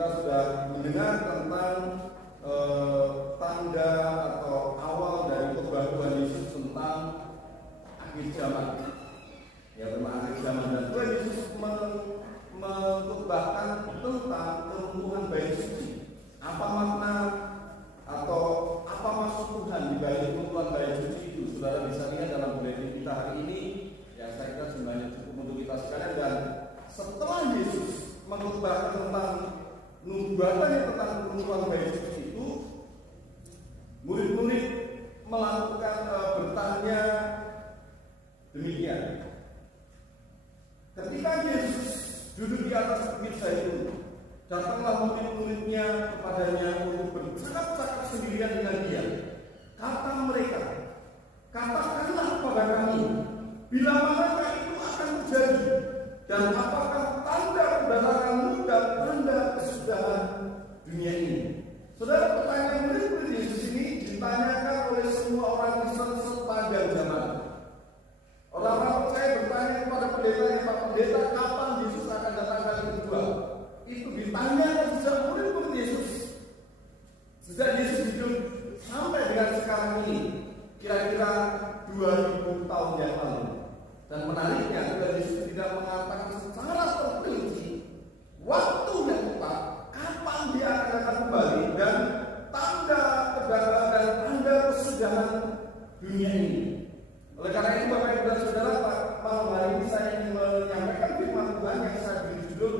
kita sudah mendengar tentang tanda atau awal dari khotbah Tuhan Yesus tentang akhir zaman. Ya, tentang akhir zaman, dan Tuhan Yesus mengkhotbahkan tentang keruntuhan bait suci. Apa makna atau apa maksud Tuhan di balik keruntuhan bait suci itu? Saudara bisa lihat dalam buletin kita hari ini. Ya, saya kira sebenarnya cukup untuk kita sekalian. Dan setelah Yesus mengkhotbahkan tentang nubuatannya tentang keruntuhan bait suci itu, murid-murid melakukan bertanya demikian. Ketika Yesus duduk di atas bukit Zaitun, datanglah murid-muridnya kepadanya untuk bercakap-cakap sendirian dengan dia. Kata mereka, katakanlah kepada kami, bila manakah itu akan terjadi, dan apakah tanda kebenaranmu dan tanda kesudahan dunia ini? Saudara, pertanyaan murid-murid Yesus ini ditanyakan oleh semua orang Kristen sepanjang zaman. Orang-orang percaya bertanya kepada pendeta, Pak Pendeta, kapan Yesus akan datang kali kedua? Itu ditanyakan sejak murid-murid Yesus. Sejak Yesus hidup sampai dengan sekarang ini, kira-kira 2000 tahun yang lalu. Dan menariknya, Tuhan Yesus tidak mengatakan secara terperinci waktu yang tepat kapan dia akan kembali dan tanda kebenaran dan tanda kesudahan dunia ini. Oleh karena itu, Bapak Ibu dan Saudara, malam hari ini saya ingin menyampaikan firman Tuhan yang saya beri judul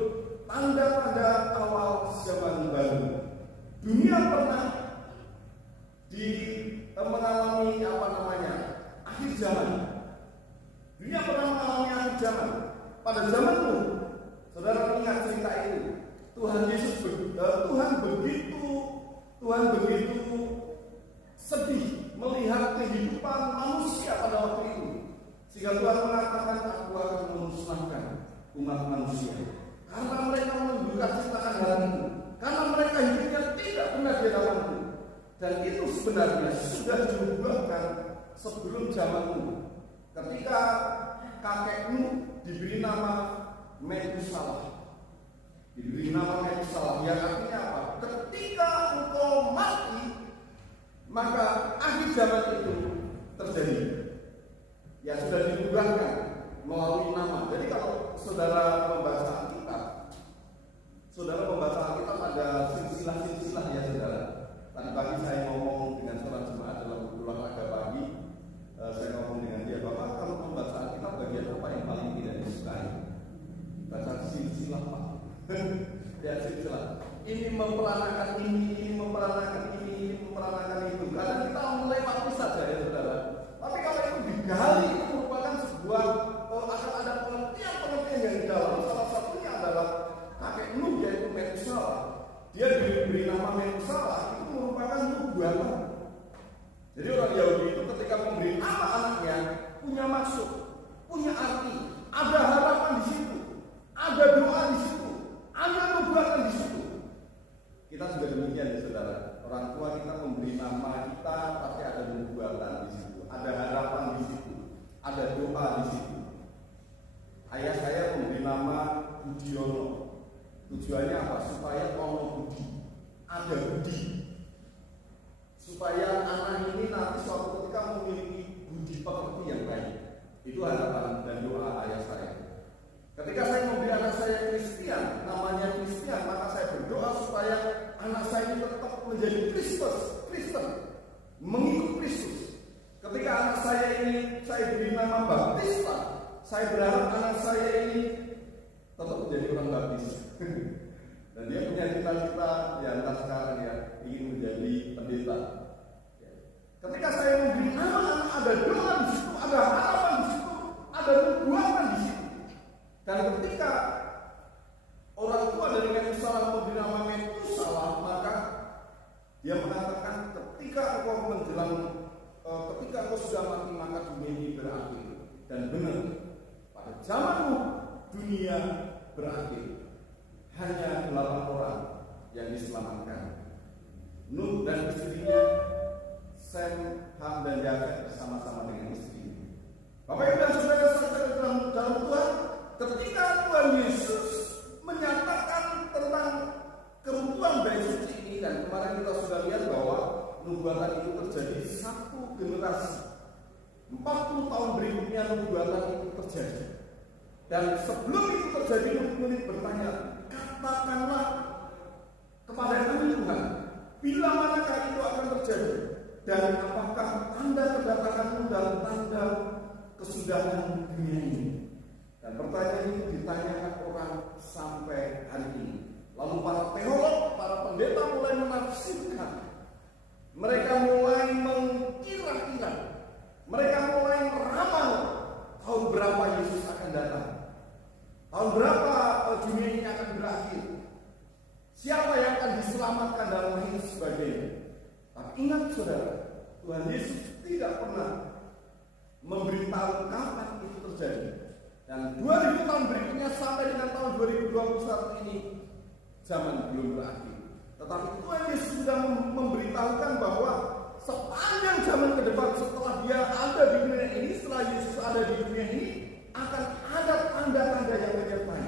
tanda-tanda awal zaman baru. Dunia pernah mengalami akhir zaman. Dunia pernah mengalami akhir zaman. Pada zaman itu, saudara ingat cerita itu. Tuhan begitu sedih melihat kehidupan manusia pada waktu itu, sehingga Tuhan mengatakan, aku akan memusnahkan umat manusia karena mereka menunjukkan ciptaan hatiku, karena mereka hidupnya tidak benar di hadapanku. Dan itu sebenarnya sudah diubahkan sebelum zamanmu, ketika kakekmu diberi nama Metusalah. Diberi nama Metusalah yang artinya apa? Ketika engkau mati, maka akhir zaman itu terjadi. Ya, sudah diubahkan melalui nama. Jadi kalau saudara membaca Alkitab ada silsilah-silsilah ya saudara. Tadi pagi saya ngomong dengan seorang jemaat dalam olahraga pagi. Saya ngomong dengan dia, Bapak, kalau membaca Alkitab bagian apa yang paling tidak disukai? Baca silsilah, Pak. Ya, silsilah. Ini memperanakan ini memperanakan ini, ini memperanakan itu. Karena kita melewati saja ya saudara. Tapi kalau itu digali, itu merupakan sebuah akan ada pengertian yang di dalam. Salah satunya adalah kakek Nuh, yaitu Metusalah. Dia diberi nama Metusalah, itu merupakan nubuatan. Jadi orang Yahudi itu ketika memberi nama anaknya punya maksud, punya arti, ada harapan di situ, ada doa di situ, ada nubuatan di situ. Kita juga demikian ya saudara. Orang tua kita memberi nama kita pasti ada nubuatan di situ, ada harapan di situ, ada doa di situ. Ayah saya memberi nama Budiono. Tujuannya apa? Supaya ono budi, ada budi. Supaya anak ini nanti suatu ketika memiliki budi pekerti yang baik. Itu harapan dan doa ayah saya. Ketika saya memberi anak saya Kristian, namanya Kristian, maka saya berdoa supaya anak saya ini tetap menjadi Kristen, mengikut Kristus. Ketika anak saya ini saya beri nama Baptista, saya berharap anak saya ini tetap menjadi orang Baptis. Dan dia punya cita-cita ya entah sekarang ya ingin menjadi pendeta. Ketika saya memberi nama anak, ada doa di situ, ada harapan di situ, ada nubuatan di situ. Dan ketika orang tua dari Metusalah memberi nama Metusalah, maka dia mengatakan ketika engkau sudah mati, maka dunia ini berakhir. Dan benar, pada zamanmu dunia berakhir. Hanya 8 orang yang diselamatkan. Nuh dan istrinya, Sem, Ham dan Yafet bersama-sama dengan istrinya. Bapak Ibu dan Saudara dalam Tuhan, ketika Tuhan Yesus menyatakan tentang Dan sebelum itu terjadi, murid-murid bertanya, katakanlah kepada kami Tuhan, bila manakah itu akan terjadi? Dan apakah tanda kedatanganmu dan tanda kesudahan dunia ini? Dan pertanyaan itu ditanyakan orang sampai hari ini. Lalu para teolog, para pendeta mulai menafsirkan. Mereka mulai mengkira-kira. Mereka mulai meramal tahun berapa Yesus akan datang. Tahun berapa dunia ini akan berakhir. Siapa yang akan diselamatkan dan lain sebagainya. Tapi ingat saudara, Tuhan Yesus tidak pernah memberitahu kapan itu terjadi. Dan 2000 tahun berikutnya sampai dengan tahun 2021 ini zaman belum berakhir. Tetapi Tuhan Yesus sudah memberitahukan bahwa sepanjang zaman ke depan setelah dia ada di dunia ini, setelah Yesus ada di dunia ini, akan ada tanda-tanda yang menyertai.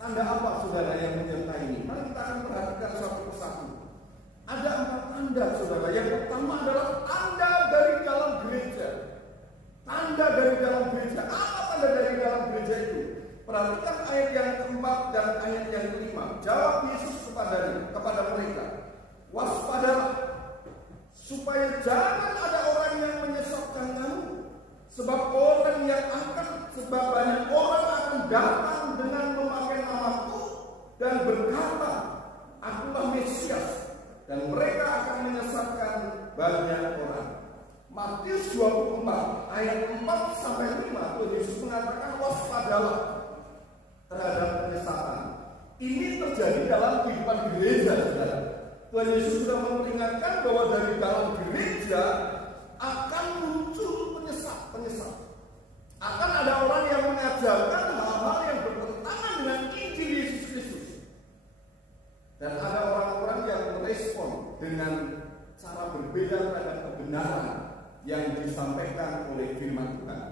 Tanda apa saudara yang menyertai ini? Mari kita akan perhatikan satu persatu. Ada 4 tanda saudara. Yang pertama adalah tanda dari dalam gereja. Tanda dari dalam gereja. Apa tanda dari dalam gereja itu? Perhatikan ayat yang keempat dan ayat yang kelima. Jawab Yesus kepada mereka, waspadalah, supaya jangan ada orang yang menyesatkan kamu. Sebab banyak orang akan datang dengan memakai namaku dan berkata, akulah Mesias, dan mereka akan menyesatkan banyak orang. Matius 24 ayat 4 sampai 5, Tuhan Yesus mengatakan waspadalah terhadap penyesatan. Ini terjadi dalam kehidupan gereja, saudara. Tuhan Yesus sudah memperingatkan bahwa dari dalam gereja akan muncul penyesat. Akan ada orang yang mengajarkan hal-hal yang bertentangan dengan Injil Yesus Kristus. Dan ada orang-orang yang merespon dengan cara berbeda terhadap kebenaran yang disampaikan oleh firman Tuhan.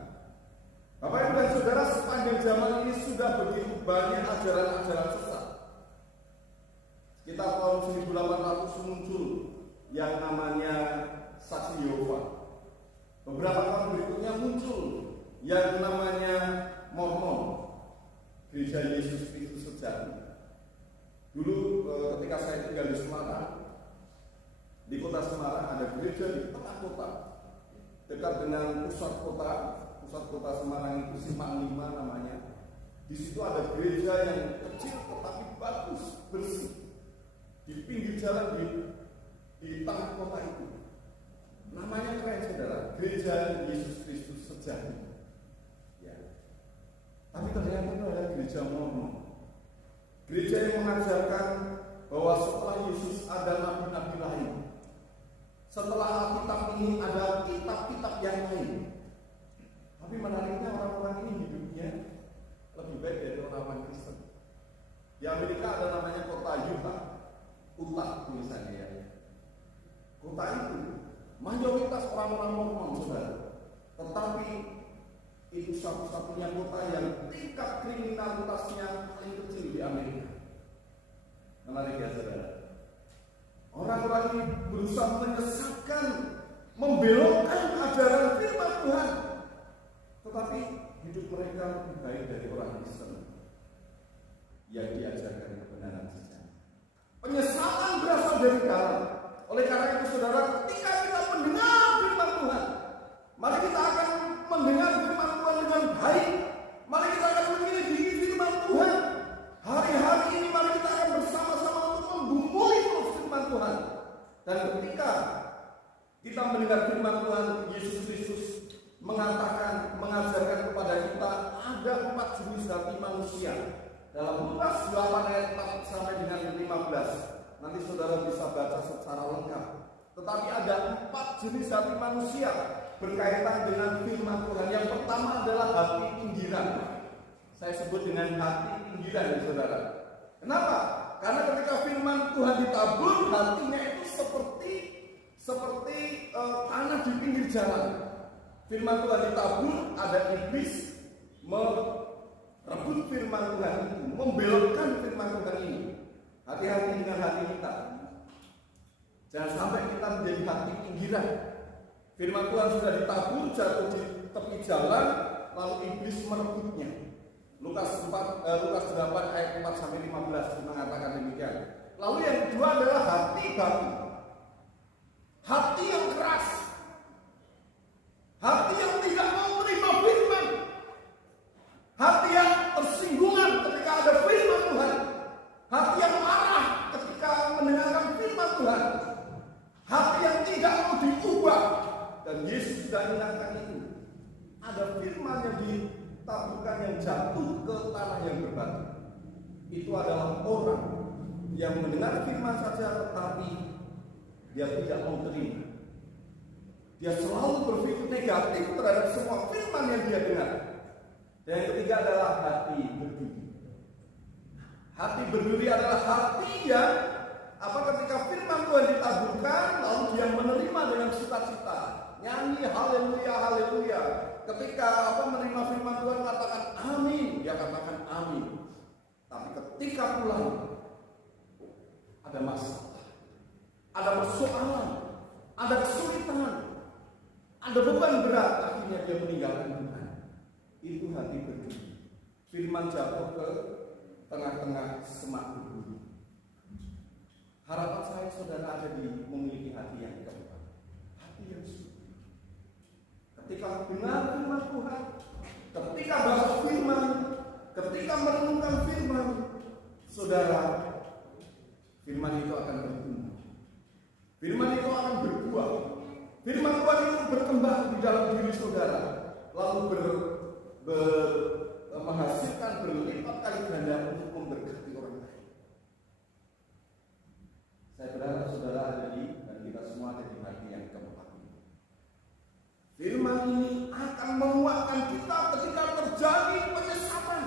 Bapak Ibu dan Saudara, sepanjang zaman ini sudah begitu banyak ajaran-ajaran sesat. Sekitar tahun 1800 muncul yang namanya Saksi Yehova. Beberapa tahun berikutnya muncul yang namanya Mormon, Gereja Yesus Kristus Sejati. Dulu ketika saya tinggal di Semarang, di kota Semarang ada gereja di tengah kota, dekat dengan pusat kota Semarang itu Simpang 5 namanya. Di situ ada gereja yang kecil tetapi bagus, bersih, di pinggir jalan di tengah kota itu. Namanya keren saudara, Gereja Yesus Kristus Sejati. Ya. Tapi ternyata itu adalah gereja Mormon. Gereja yang mengajarkan bahwa setelah Yesus ada nabi-nabi lain. Setelah Alkitab ini ada kitab-kitab yang lain. Tapi menariknya orang-orang ini hidupnya lebih baik dari orang-orang Kristen. Di Amerika ada namanya kota Utah tulisannya ya. Kota itu mayoritas orang-orang Mormon saudara. Tetapi itu satu-satunya kota yang tingkat kriminalitasnya paling kecil di Amerika. Menarik ya saudara. Orang-orang ini berusaha menyesatkan, membelokkan ajaran firman Tuhan. Tetapi hidup mereka lebih baik dari orang Kristen yang diajarkan kebenaran saja. Penyesalan berasal dari dalam. Oleh karena itu saudara, ketika kita mendengar firman Tuhan, mari kita akan mendengar firman Tuhan dengan baik. Mari kita akan menyelidiki firman Tuhan. Hari-hari ini mari kita akan bersama-sama untuk menggumuli firman Tuhan. Dan ketika kita mendengar firman Tuhan, Yesus Kristus mengajarkan kepada kita ada 4 jenis hati manusia. Dalam Lukas 8 ayat 4 sampai dengan 15. Nanti saudara bisa baca secara lengkap. Tetapi ada 4 jenis hati manusia berkaitan dengan firman Tuhan. Yang pertama adalah hati pinggiran. Saya sebut dengan hati pinggiran ya saudara. Kenapa? Karena ketika firman Tuhan ditabur, hatinya itu seperti tanah di pinggir jalan. Firman Tuhan ditabur, ada iblis merebut firman Tuhan itu, membelokkan firman Tuhan ini. Hati-hati dengan hati kita. Jangan sampai kita menjadi hati pinggiran. Firman Tuhan sudah ditabur, jatuh di tepi jalan, lalu iblis merebutnya. Lukas 8 ayat 4 sampai 15 mengatakan demikian. Lalu yang kedua adalah hati batu. Hati yang keras. Hati yang tidak mau menerima firman. Hati yang tersinggungan ketika ada firman Tuhan. Hati yang marah ketika mendengarkan firman Tuhan. Hati yang tidak mau diubah. Dan Yesus sudah ingatkan itu. Ada firman yang ditaburkan yang jatuh ke tanah yang berbatu. Itu adalah orang yang mendengar firman saja tetapi dia tidak mau terima. Dia selalu berpikir negatif terhadap semua firman yang dia dengar. Dan yang ketiga adalah hati berduri. Hati berduri adalah hati yang ketika firman Tuhan ditaburkan lalu dia menerima dengan sukacita, nyanyi haleluya haleluya. Ketika menerima firman Tuhan katakan amin, dia katakan amin. Tapi ketika pulang ada masalah, ada persoalan, ada kesulitan, ada beban berat, akhirnya dia meninggalkan Tuhan. Itu hati berduri. Firman jatuh ke tengah-tengah semak berburu. Harapan saya saudara ada di memiliki hati yang keempat, hati yang subur. Ketika dengar firman Tuhan, ketika baca firman, ketika merenungkan firman, saudara, firman itu akan bertumbuh. Firman itu akan berbuah. Firman Tuhan itu berkembang di dalam diri saudara, lalu menghasilkan berlipat kali ganda untuk memberkati orang lain. Saya berharap saudara ada dan kita semua ada di hati yang keempat ini. Firman ini akan menguatkan kita ketika terjadi penyesatan,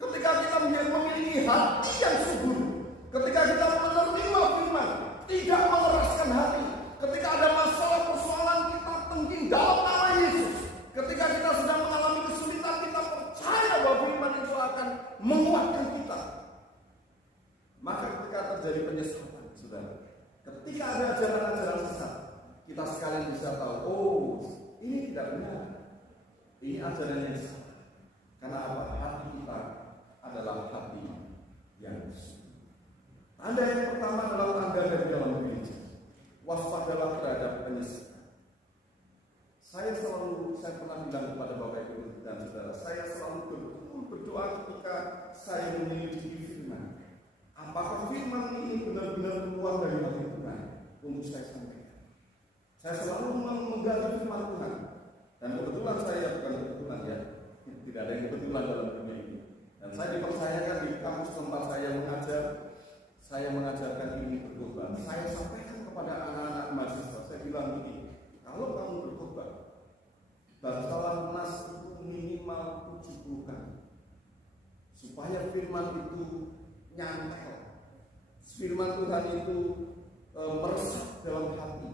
ketika kita memiliki hati yang subur, ketika kita menerima firman, tidak mengeraskan hati, ketika ada masalah persoalan kita tengging dalam nama Yesus, ketika kita sedang mengalami kesulitan, kita percaya bahwa firman itu akan menguatkan kita. Maka ketika terjadi penyesatan, saudara, ketika ada ajaran-ajaran sesat, kita sekalian bisa tahu, oh ini tidak benar, ini ajaran yang salah. Karena apa? Hati kita adalah hati yang subur. Tanda yang pertama adalah tanda dari dalam gereja. Waspadalah terhadap penyesatan. Saya pernah bilang kepada Bapak Ibu dan Saudara, saya selalu berdoa ketika saya menyelidiki firman. Apakah firman ini benar-benar keluar dari hati Tuhan untuk saya sampaikan? Saya selalu menggali firman Tuhan. Dan kebetulan saya bukan kebetulan ya, tidak ada yang kebetulan dalam dunia ini. Dan saya dipercayakan di kampus tempat saya mengajarkan ini bertobat. Saya sampaikan kepada anak-anak mahasiswa, saya bilang begini, kalau kamu bertobat, bacalah Nas itu minimal 70 kali, supaya firman itu nyantel, firman Tuhan itu meresap dalam hati,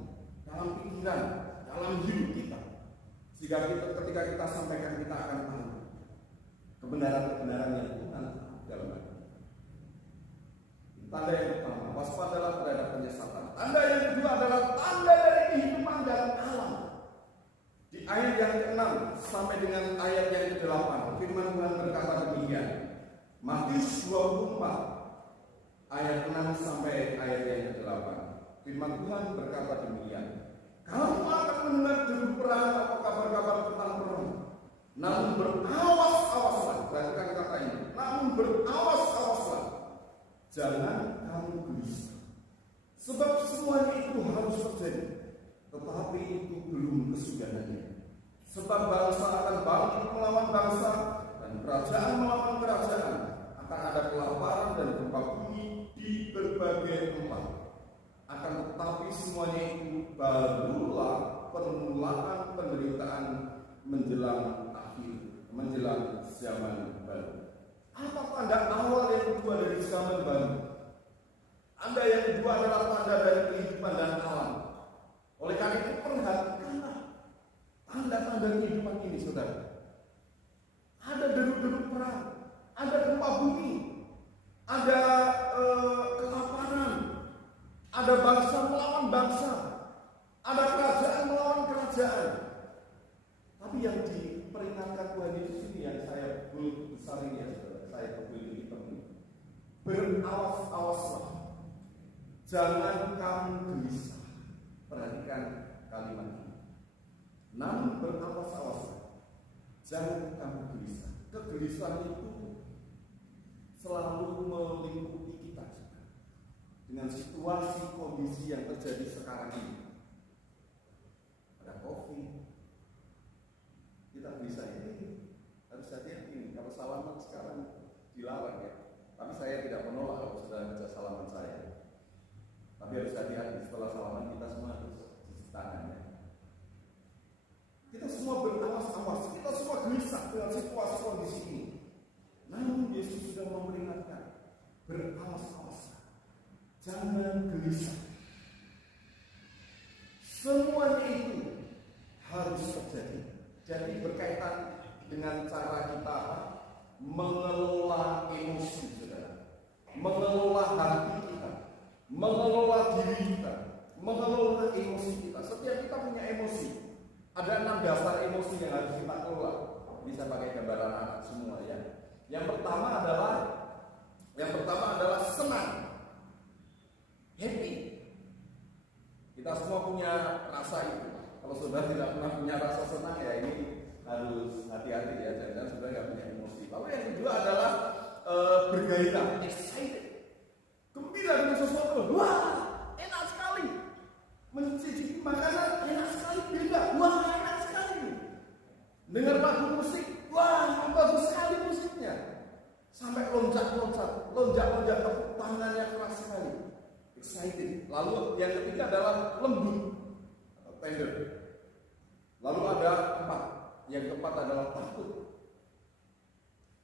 dalam pikiran, dalam hidup kita, sehingga ketika kita sampaikan kita akan tahu kebenaran-kebenaran yang Tuhan dalam hati. Tanda yang pertama, waspadalah terhadap penyesatan. Tanda yang kedua adalah tanda dari kehidupan dan alam. Di ayat yang ke-6 sampai dengan ayat yang ke-8, firman Tuhan berkata demikian. Matius 24 ayat 6 sampai ayat yang ke-8. Firman Tuhan berkata demikian. Kamu akan mendengar deru perang atau kabar-kabar tentang perang. Namun berawas-awaslah. Perhatikan kata ini. Namun berawas-awaslah. Jangan kamu gelisah. Sebab semuanya itu harus terjadi, tetapi itu belum kesudahannya. Sebab bangsa akan bangkit melawan bangsa, dan kerajaan melawan kerajaan. Akan ada kelaparan dan gempa bumi di berbagai tempat. Akan tetapi semuanya itu barulah permulaan penderitaan menjelang akhir, menjelang zaman baru. Apa tanda awal yang kedua dari zaman baru? Tanda yang kedua adalah tanda dari kehidupan dan alam. Oleh karena itu perhatikanlah tanda-tanda kehidupan ini, saudara. Ada deru-deru perang, ada gempa bumi, ada kelaparan, ada bangsa melawan bangsa, ada kerajaan melawan kerajaan. Tapi yang diperingatkan Tuhan Yesus ini yang saya belum besar ini Berawas-awaslah, jangan kamu gelisah. Perhatikan kalimat ini. Namun berawas-awaslah, jangan kamu gelisah. Kegelisahan itu selalu melingkupi kita juga, dengan situasi kondisi yang terjadi sekarang ini. Ada COVID, kita gelisah ini harus hati-hati. Kalau salaman sekarang dilarang ya. Tapi saya tidak menolak kalau sudah baca salaman saya. Tapi harus hati-hati, setelah salaman kita semua harus cuci tangan ya. Kita semua berawas-awas, kita semua gelisah dengan situasi kondisi ini. Namun Yesus sudah memperingatkan, berawas-awas, jangan gelisah. Semuanya itu harus terjadi. Jadi berkaitan dengan cara kita mengelola emosi, saudara, mengelola hati kita, mengelola diri kita, mengelola emosi kita. Setiap kita punya emosi. Ada 6 dasar emosi yang harus kita kelola. Bisa pakai gambaran anak semua ya. Yang pertama adalah senang, happy. Kita semua punya rasa itu. Kalau saudara tidak pernah punya rasa senang ya ini harus hati-hati ya, jangan saudara nggak punya emosi. Lalu yang kedua adalah bergairah, excited, gembira dengan sesuatu. Wah, enak sekali. Mencicipi makanan, enak sekali. Beda, wah enak sekali. Dengar lagu musik, wah bagus sekali musiknya. Sampai loncat-loncat, tepuk tangannya keras sekali. Excited. Lalu yang ketiga adalah lembut, tender. Lalu ada 4. Yang keempat adalah takut.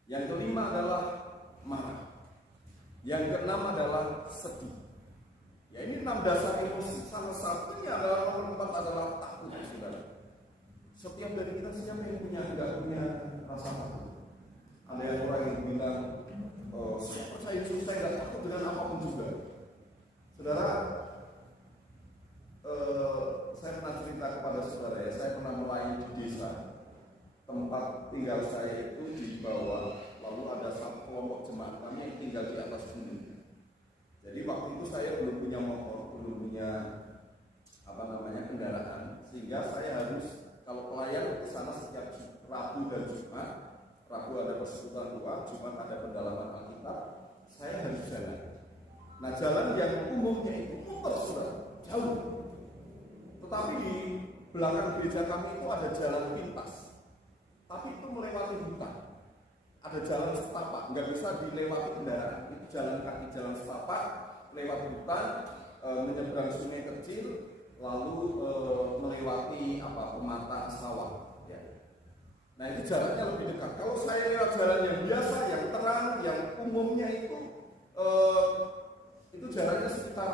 Yang kelima adalah marah. Yang keenam adalah sedih. Ya ini 6 dasar emosi. Salah satunya adalah nomor 4 adalah takut, saudara. Setiap dari kita siapa yang nggak punya rasa takut? Ada yang orang yang bilang, siapa saya nggak takut dengan apapun juga. Saudara, saya pernah cerita kepada saudara ya, saya pernah melayani di desa. Tempat tinggal saya itu di bawah, lalu ada satu kelompok jemaat kami yang tinggal di atas gunung. Jadi waktu itu saya belum punya motor, belum punya kendaraan, sehingga saya harus kalau pelayan ke sana setiap Rabu dan Jumat. Rabu ada persekutuan doa, Jumat ada pendalaman Alkitab, saya harus jalan. Nah jalan yang umumnya itu muter sudah jauh, tetapi di belakang gereja kami itu ada jalan pintas. Tapi itu melewati hutan. Ada jalan setapak, nggak bisa dilewati kendaraan. Itu jalan kaki, jalan setapak, lewat hutan, menyeberang sungai kecil, lalu melewati pemata sawah. Ya. Nah itu jalannya lebih dekat. Kalau saya lewat jalan yang biasa, yang terang, yang umumnya itu jalannya sekitar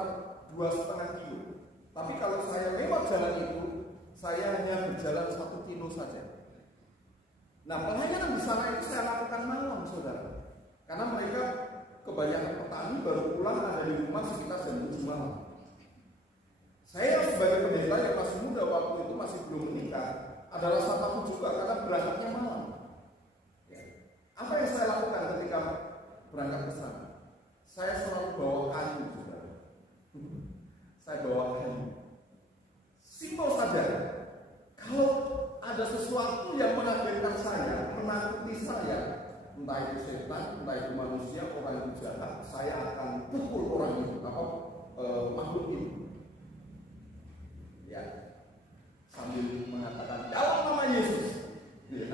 2,5 kilo. Tapi kalau saya lewat jalan itu, saya hanya berjalan 1 kilo saja. Nah, pelayanan di sana itu saya lakukan malam, saudara. Karena mereka kebanyakan petani baru pulang ada di rumah sekitar jam 7 malam. Saya sebagai pendeta yang masih muda waktu itu masih belum menikah, adalah salah satu juga karena berangkatnya malam. Ya. Apa yang saya lakukan ketika berangkat ke sana? Saya selalu bawa kayu, saudara. Saya bawa kayu. Simpel saja. Kalau ada sesuatu yang mengagetkan saya, menakuti saya, entah itu setan, entah itu manusia, orang itu jahat, saya akan pukul orang itu makhluk itu. Ya, sambil mengatakan dalam nama Yesus. Ya,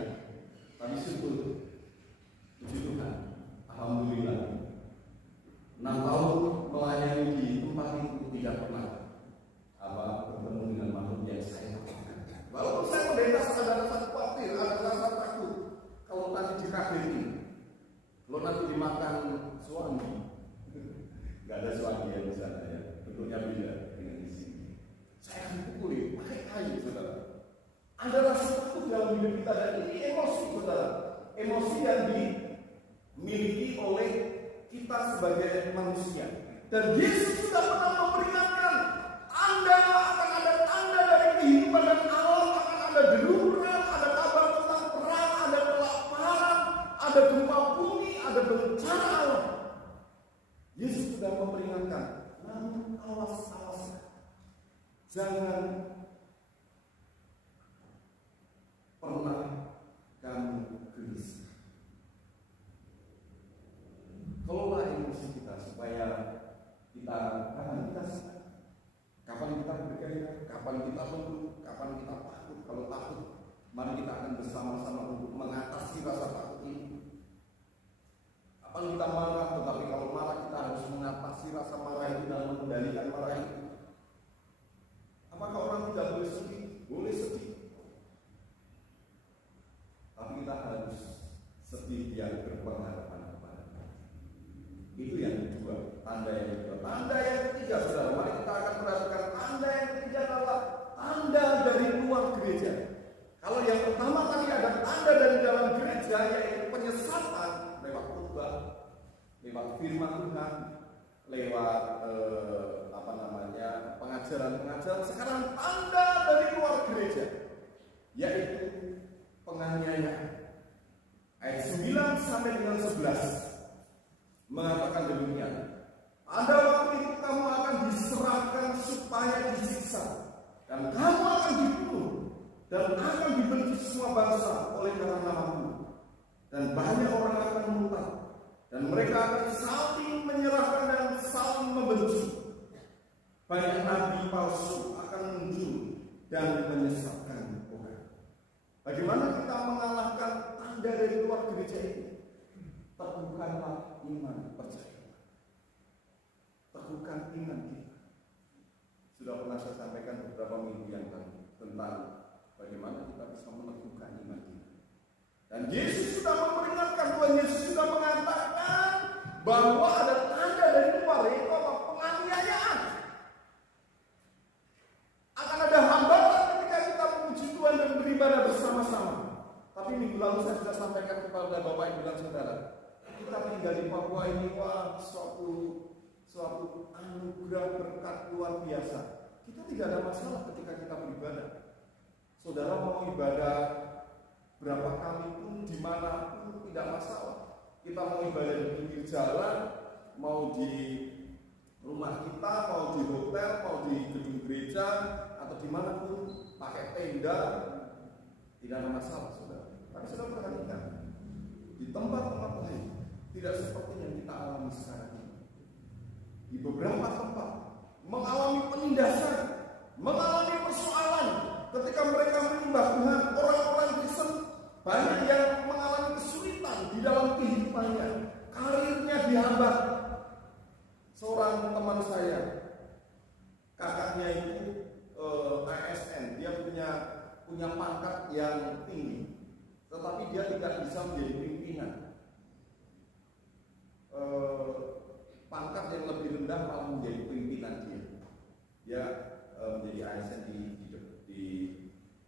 kami syukur, puji Tuhan, alhamdulillah. 6 tahun melayani di tempat itu tidak pernah bertemu dengan makhluk yang saya lakukan. Walaupun saya pendeta ada rasa khawatir, ada rasa takut kalau nanti dikageti, kalau nanti dimakan suami, nggak ada suami yang di sana ya, bentuknya beda dengan di sini. Saya akan pukuli pakai kayu, saudara. Ada rasa takut dalam hidup kita dan ini emosi, saudara. Emosi yang dimiliki oleh kita sebagai manusia. Dan Yesus sudah pernah memperingatkan, Anda akan ada tanda dari kehidupan dan alam, akan ada deruran, ada kabar tentang perang, ada kelaparan, ada gempa bumi, ada bencana alam. Yesus sudah memperingatkan, namun awas, jangan pernah kamu gelisah. Kelola emosi kita supaya kapan kita senang, kapan kita bergairah, kapan kita lembut, kapan kita takut. Kalau takut, mari kita akan bersama-sama untuk mengatasi rasa takut ini. Kapan kita marah, tetapi kalau marah kita harus mengatasi rasa marah itu dan mengendalikan marah itu. Apakah orang tidak boleh sedih? Boleh sedih. Tapi kita harus sedih yang berpengharapan kepada Tuhan. Itu yang kedua, tanda yang kedua. Tanda yang ketiga, saudara, mari kita akan perhatikan tanda yang ketiga adalah tanda dari luar gereja. Kalau yang pertama tadi ada tanda dari dalam gereja, yaitu penyesatan lewat khotbah, lewat firman Tuhan, lewat pengajaran-pengajaran. Sekarang tanda dari luar gereja, yaitu penganiayaan. Ayat 9 sampai dengan 11 mengatakan demikian. Pada waktu itu kamu akan diserahkan supaya disiksa, dan kamu akan dibunuh, dan akan dibenci semua bangsa oleh karena namaku. Dan banyak orang akan murtad, dan mereka akan saling menyerahkan dan saling membenci. Banyak nabi palsu akan muncul dan menyesatkan orang. Bagaimana kita mengalahkan tanda dari luar gereja ini? Teguhkanlah iman percaya. Teguhkan iman kita. Sudah pernah saya sampaikan beberapa minggu yang lalu tentang bagaimana kita bisa meneguhkan iman kita. Dan Yesus sudah memperingatkan, Tuhan Yesus sudah mengatakan bahwa ada tanda dari luar, yaitu apa? Penganiayaan. Akan ada hambatan ketika kita memuji Tuhan dan beribadah bersama-sama. Tapi minggu lalu saya sudah sampaikan kepada Bapak Ibu dan Saudara, kita tinggal di Papua ini, suatu anugerah berkat luar biasa. Kita tidak ada masalah ketika kita beribadah. Saudara mau ibadah berapa kali pun, dimanapun, tidak masalah. Kita mau ibadah di pinggir jalan, mau di rumah kita, mau di hotel, mau di gedung gereja, atau dimanapun, pakai tenda, tidak ada masalah, saudara. Tapi sudah perhatikan, di tempat-tempat lain tidak seperti yang kita alami sekarang ini. Di beberapa tempat mengalami penindasan, mengalami persoalan ketika mereka menyembah Tuhan. Orang-orang Kristen banyak yang mengalami kesulitan di dalam kehidupannya, karirnya dihambat. Seorang teman saya, kakaknya itu ASN, dia punya pangkat yang tinggi, tetapi dia tidak bisa menjadi pimpinan. Pangkat yang lebih rendah malah menjadi pimpinan dia. Dia menjadi ASN di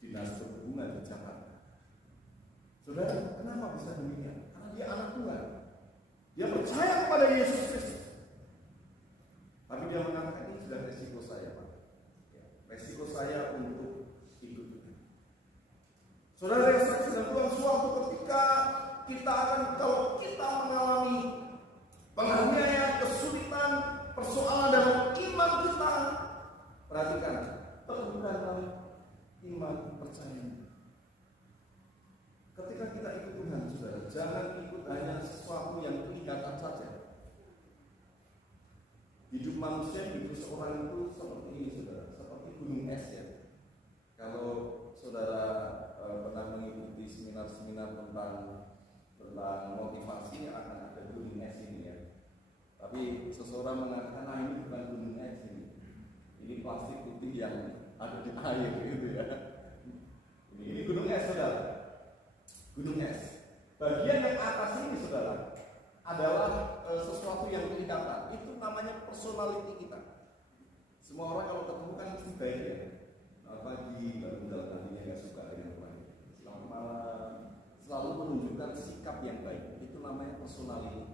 Dinas Perhubungan di Jakarta. Saudara, kenapa bisa demikian? Karena dia anak Tuhan. Dia percaya kepada Yesus Kristus. Tapi dia mengatakan, ini sudah resiko saya, Pak. Resiko saya untuk ikut. Saudara yang saksi dan Tuhan, suatu ketika kalau kita mengalami penganiayaan, kesulitan, persoalan dalam iman kita, perhatikan, teguhkanlah iman percaya. Ketika kita ikut Tuhan, saudara, jangan ikut hanya sesuatu yang kelihatan saja. Hidup manusia, hidup seorang itu seperti ini, saudara, seperti gunung es ya. Kalau saudara pernah mengikuti seminar-seminar tentang motivasi, akan ada gunung es ini ya. Tapi seseorang mengatakan, nah ini bukan gunung es ini plastik putih yang ada di air gitu ya. Ini gunung es, saudara. Gunung es. Bagian yang atas ini, saudara, adalah sesuatu yang kelihatan. Itu namanya personality kita. Semua orang kalau ketemu kan mesti baik ya. Selamat pagi, baru dalam hatinya nggak suka dengan orang. Selamat malam. Selalu menunjukkan sikap yang baik. Itu namanya personality.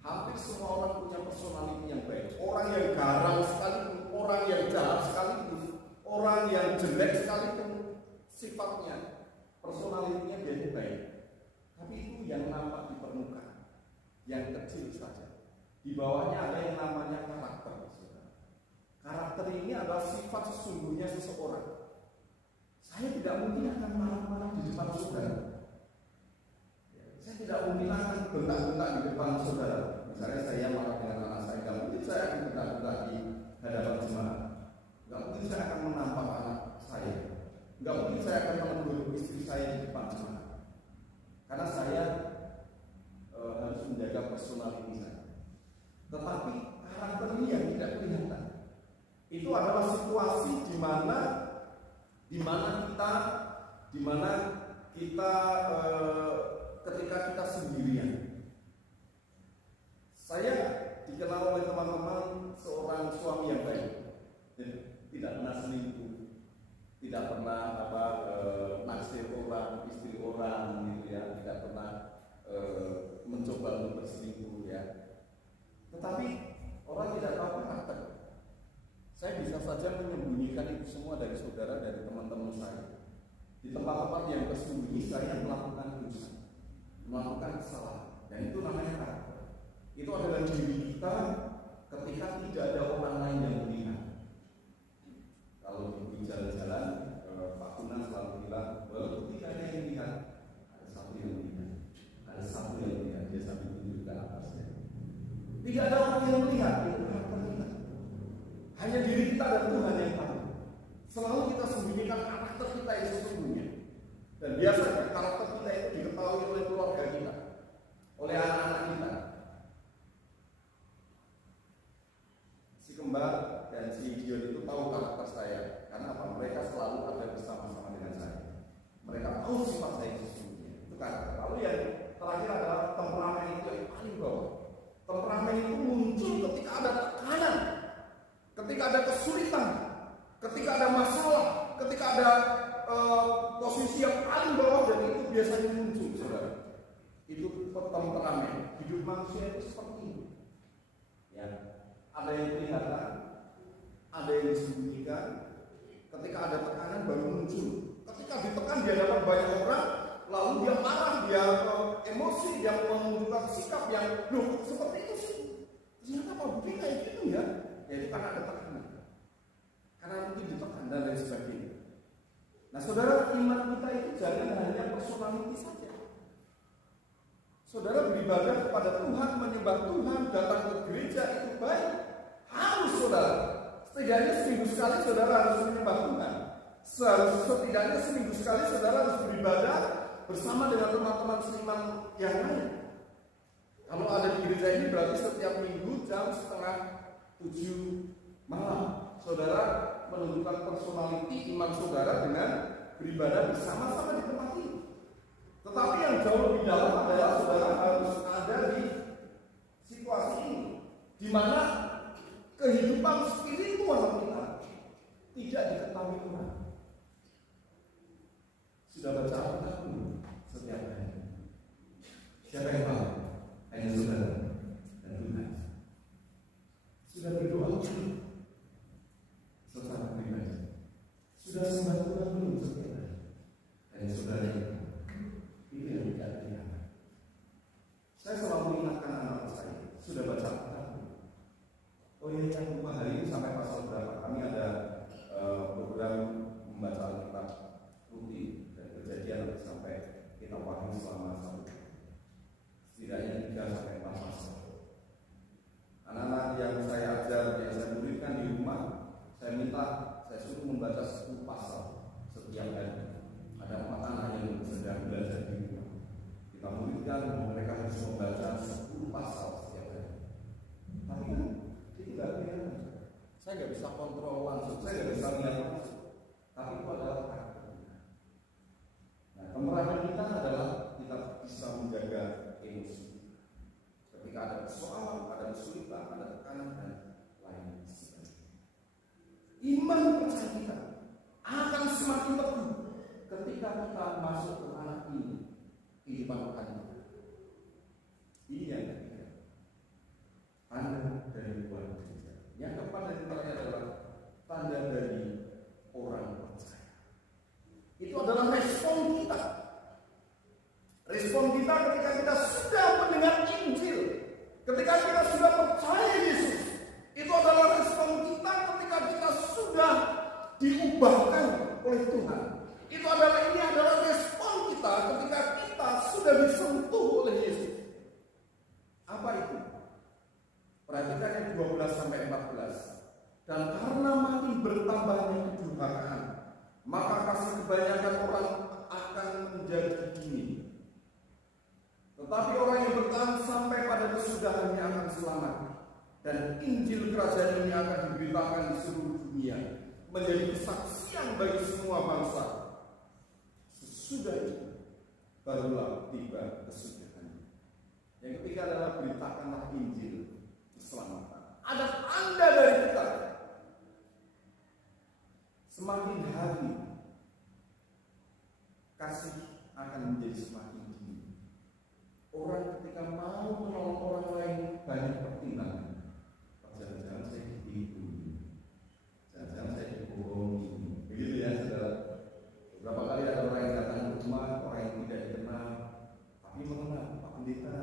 Hampir semua orang punya personality yang baik. Orang yang garang sekalipun, orang yang jahat sekalipun, orang yang jelek sekalipun, sifatnya, personality-nya dia baik. Tapi itu yang nampak di permukaan, yang kecil saja. Di bawahnya ada yang namanya karakter. Karakter ini adalah sifat sesungguhnya seseorang. Saya tidak mungkin akan marah-marah di depan saudara. Saya tidak mungkin akan bentak-bentak di depan saudara. Misalnya saya marah dengan anak saya, tidak mungkin saya akan bentak-bentak di hadapan jemaat. Tidak mungkin saya akan menampar anak saya. Tidak mungkin saya akan menegur istri saya di depan jemaat. Karena saya harus menjaga personality saya. Tetapi karakter ini yang tidak kelihatan. Itu adalah situasi di mana kita ketika kita sendirian. Saya dikenal oleh teman-teman seorang suami yang baik, tidak pernah selingkuh, tidak pernah naksir orang, istri orang, gitu ya, tidak pernah mencoba untuk berselingkuh, ya. Tetapi orang tidak tahu karakter. Saya bisa saja menyembunyikan itu semua dari saudara, dari teman-teman saya. Di tempat-tempat yang tersembunyi saya melakukan dosa, melakukan kesalahan, dan itu namanya karakter. Itu adalah diri kita ketika tidak ada orang lain yang melihat. Kalau di jalan-jalan, Pak Kuna selalu bilang, walaupun tidak ada yang lihat, ada satu yang melihat, ada satu yang melihat. Dia sambil tunjuk ke atasnya. Tidak ada orang yang melihat, itu karakter kita. Hanya diri kita dan Tuhan yang tahu. Selalu kita sembunyikan karakter kita yang sesungguhnya. Dan biasanya karakter kita itu diketahui oleh keluarga kita, oleh anak-anak kita. Si kembar dan si Gideon itu tahu karakter saya. Karena apa? Mereka selalu ada bersama-sama dengan saya. Mereka tahu sifat saya sesungguhnya. Itu karakter. Lalu yang terakhir adalah temperamen itu yang paling bawah. Temperamen itu muncul ketika ada tekanan, ketika ada kesulitan, ketika ada masalah, ketika ada posisi yang paling bawah, dan itu biasanya muncul, saudara. Itu temperamen. Hidup manusia itu seperti ini. Ya, ada yang kelihatan, ada yang disembunyikan. Ketika ada tekanan baru muncul. Ketika ditekan di hadapan banyak orang, lalu dia marah, dia emosi, dia menunjukkan sikap yang loh seperti itu sih. Ternyata Pak Budi kayak gitu ya. Ya itu karena ada tekanan. Karena mungkin ditekan dan lain sebagainya. Nah saudara, iman kita itu jangan hanya personality saja. Saudara beribadah kepada Tuhan, menyembah Tuhan, datang ke gereja itu baik. Harus saudara. Setidaknya seminggu sekali saudara harus menyembah Tuhan. Setidaknya seminggu sekali saudara harus beribadah bersama dengan teman-teman seiman yang lain. Kalau ada di gereja ini berarti setiap minggu jam 6:30 malam saudara menunjukkan personality iman saudara dengan beribadah bersama-sama di tempat ini. Tetapi yang jauh lebih dalam adalah saudara harus ada di situasi ini, di mana kehidupan spiritual kita tidak diketahui orang. Sudah baca Alkitab setiap hari? Siapa yang tahu? Hanya saudara dan Tuhan. Sudah berdoa secara pribadi. Sudah sembah Tuhan belum setiap hari? Hanya saudara itu yang tidak kelihatan. Saya selalu mengingatkan anak saya, sudah baca Alkitab? Oh iya, yang lupa hari ini sampai pasal berapa? Kami ada program membaca Alkitab rutin dan Kejadian sampai kita pahami selama 1 setidaknya 3 sampai 4 pasal. Anak-anak yang saya ajar, yang saya muridkan di rumah, saya suruh membaca 10 pasal setiap hari. Ada 4 anak yang sedang belajar di rumah. Kita muridkan mereka harus membaca 10 pasal setiap hari. Tapi kan itu tidak kelihatan. Saya nggak bisa kontrol langsung, saya nggak bisa melihat langsung. Tapi itu adalah karakter kita. Nah, temperamen kita adalah kita bisa menjaga emosi. Ketika ada persoalan, ada kesulitan, ada tekanan dan lain sebagainya. Iman percaya kita akan semakin teguh ketika kita masuk ke anak ini kehidupan rohani kita. Ini yang ketiga. Tanda dari Tuhan gereja. Yang keempat dan terakhir adalah tanda dari orang percaya. Itu adalah respon kita. Respon kita ketika kita sudah mendengar Injil, ketika kita sudah percaya kebanyakan orang akan menjadi dingin. Tetapi orang yang bertahan sampai pada kesudahannya akan selamat. Dan Injil kerajaan ini akan diberitakan di seluruh dunia, menjadi kesaksian bagi semua bangsa. Sesudah itu barulah tiba kesudahan. Yang ketiga adalah beritakanlah Injil keselamatan. Ada tanda dari kita. Semakin hari kasih akan menjadi semakin tinggi. Orang ketika mau menolong orang lain banyak pertimbangan. Jangan-jangan saya ditipu, jangan-jangan saya dibohongi. Begitu ya, saudara. Beberapa kali ada orang yang datang ke rumah, orang yang tidak dikenal, tapi mengenal Pak Pendeta,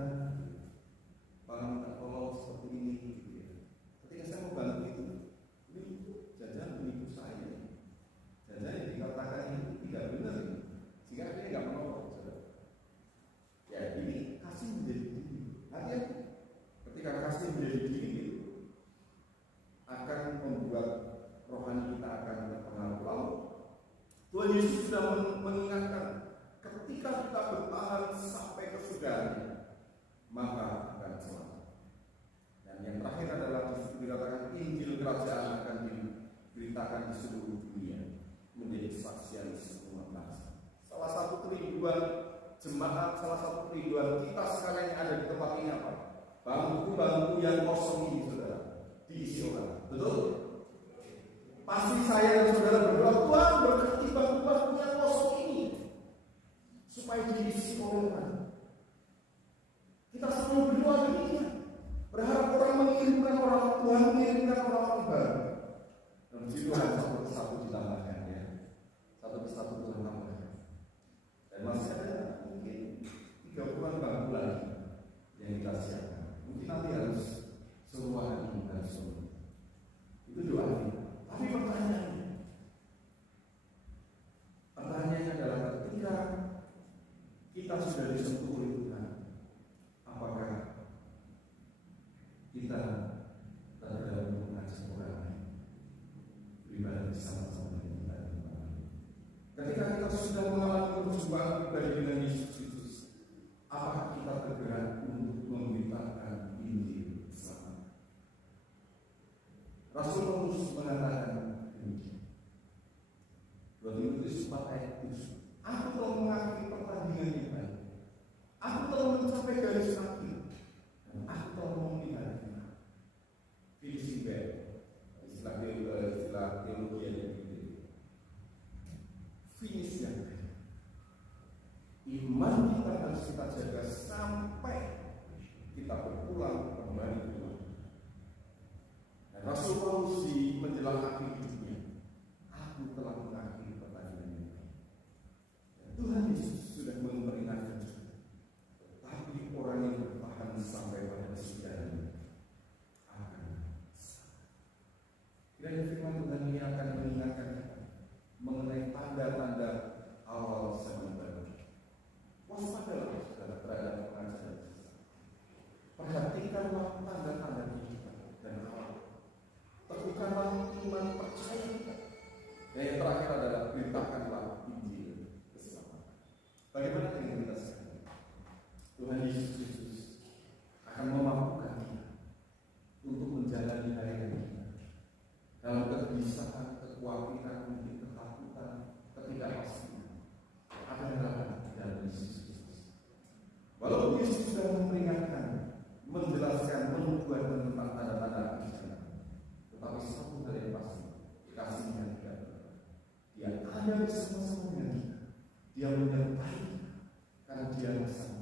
Pak minta tolong seperti ini. Gitu ya. Ketika saya mau bantu itu, ini jangan menipu saya. Jangan dikatakan itu tidak benar, sehingga dia nggak menolong. Ya, ini kasih menjadi tinggi. Hati-hati. Ketika kasih menjadi tinggi, akan membuat rohani kita akan terpengaruh laut. Tuhan Yesus sudah mengingatkan, ketika kita bertahan sampai kesudahan, maka akan selamat. Dan yang terakhir adalah disitu dikatakan Injil kerajaan akan diberitakan di seluruh dunia, menjadi saksian semua bangsa. Salah satu kerinduan jemaat, salah satu kerinduan kita sekalian yang ada di tempat ini apa? Bangku-bangku yang kosong ini, saudara, diisi orang. Betul? Pasti saya dan saudara berdoa, Tuhan berkati bangku-bangku yang kosong ini supaya diisi orang. Kita selalu berdoa demikian, berharap orang mengirimkan orang, Tuhan mengirimkan orang baru. Dan di situ ada satu persatu ditambahkan, ya, satu persatu Tuhan tambahkan. Dan masih ada mungkin 30-an bangku lagi yang kita siapkan. Mungkin nanti harus seruan ini harus semua. Itu doa kita. Tapi pertanyaannya adalah ketika kita sudah disentuh oleh Tuhan, apakah kita tergabung mengajak orang lain beribadah bersama-sama dengan kita? Ketika kita sudah mengalami perjumpaan pribadi dengan Yesus Kristus, apakah kita tergerak untuk memberitakan Injil selamat? Rasul Paulus mengatakan demikian. 2 Timotius 4 ayat 7. Aku telah mengakhiri pertandingan yang baik. Aku telah mencapai garis akhir. Dan aku telah memelihara iman. Finishing bell. Istilah teologi yang begitu. Finish yang baik. Iman kita harus kita jaga sampai kita berpulang kembali ke Tuhan. Dan Rasul Paulus di menjelang akhir hidupnya, aku telah mengakhiri pertandingan ini. Tuhan Yesus sudah memperingatkan kita. Tetapi orang yang bertahan sampai pada kesudahan akan selamat. Dan firman Tuhan ini akan mengingatkan kita mengenai tanda-tanda awal zaman baru. Waspadalah saudara terhadap pengajaran sesat. Perhatikanlah tanda-tanda kita dan awal. Teguhkanlah iman percaya kita. Dan yang terakhir adalah beritakanlah Injil keselamatan. Bagaimana dengan kita sekarang? Tuhan Yesus Kristus akan memampukan kita untuk menjalani hari-hari kita dalam kegelisahan, kekhawatiran, mungkin ketakutan, ketidakpastian. Adalah dalam Yesus Kristus. Walaupun Yesus sudah memperingatkan, menjelaskan, menubuatkan tentang tanda-tanda kebenaran, tetapi satu hal yang pasti, kasihnya tidak berhenti. Dia ada bersama-sama dengan kita. Dia menyertai kita karena Dia bersama.